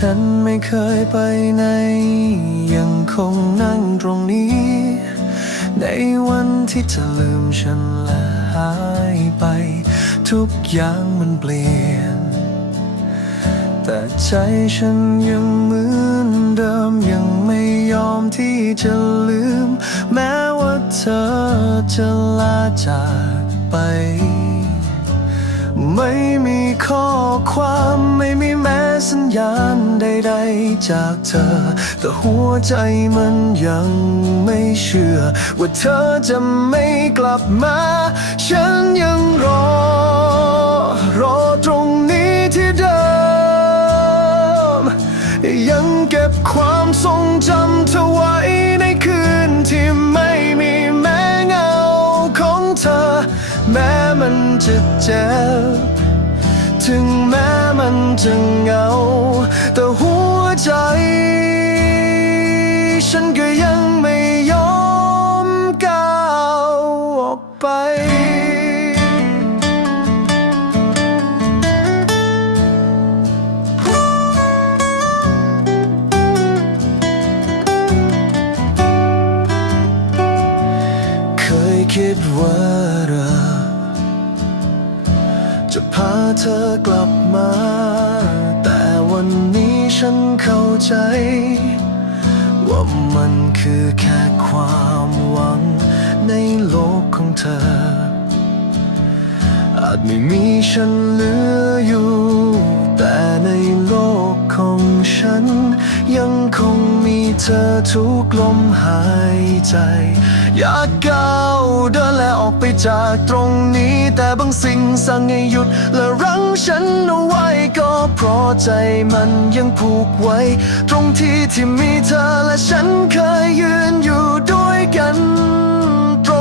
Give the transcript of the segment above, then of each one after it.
ฉันไม่เคยไปไหน ยังคงนั่งตรงนี้ ในวันที่เธอลืมฉันและหายไป ทุกอย่างมันเปลี่ยน แต่ใจฉันยังเหมือนเดิมยังไม่ยอมที่จะลืม แม้ว่าเธอจะลาจากไปไม่มีข้อความไม่มีแม้สัญญาณ ใดๆจากเธอ แต่หัวใจมันยังไม่เชื่อ ว่าเธอจะไม่กลับมา ฉันยังรอ รอตรงนี้ที่เดิม ยังเก็บความทรงจำเธอไว้ในคืนที่ไม่มีแม้เงาของเธอ แม้มันจะเจ็บถึงแม้ มันจะเหงา แต่หัวใจ ฉันก็ยังไม่ยอมก้าวออกไปเคยคิดว่าเรา จะพาเธอกลับมา แต่วันนี้ฉันเข้าใจ ว่ามันคือแค่ความหวังในโลกของเธอ อาจไม่มีฉันเหลืออยู่ แต่ในโลกของฉัน ยังคงมีเธอทุกลมหาย ใจ อยากก้าวเดินและออกไปจากตรงนี้ แต่บางสิ่งสั่งให้หยุด และรั้งฉันเอาไว้ก็เพราะใจมันยังผูกไว้ ตรงที่ที่มีเธอและฉันเคยยืนอยู่ด้วยกันตรง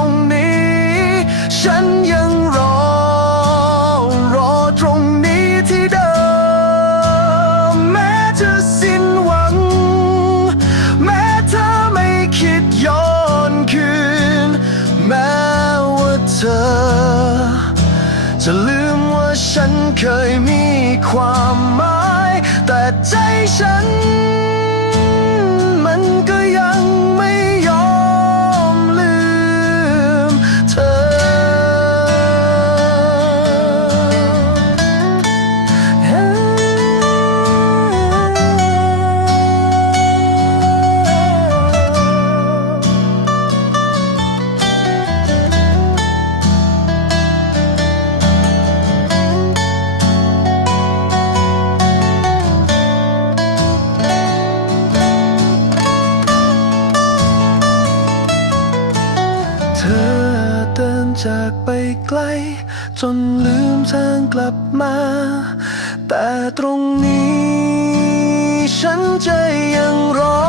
ลืมว่าฉันเคยมีความหมาย แต่ใจฉันมัน จนลืมทางกลับมา แต่ตรงนี้ฉันจะยังรอ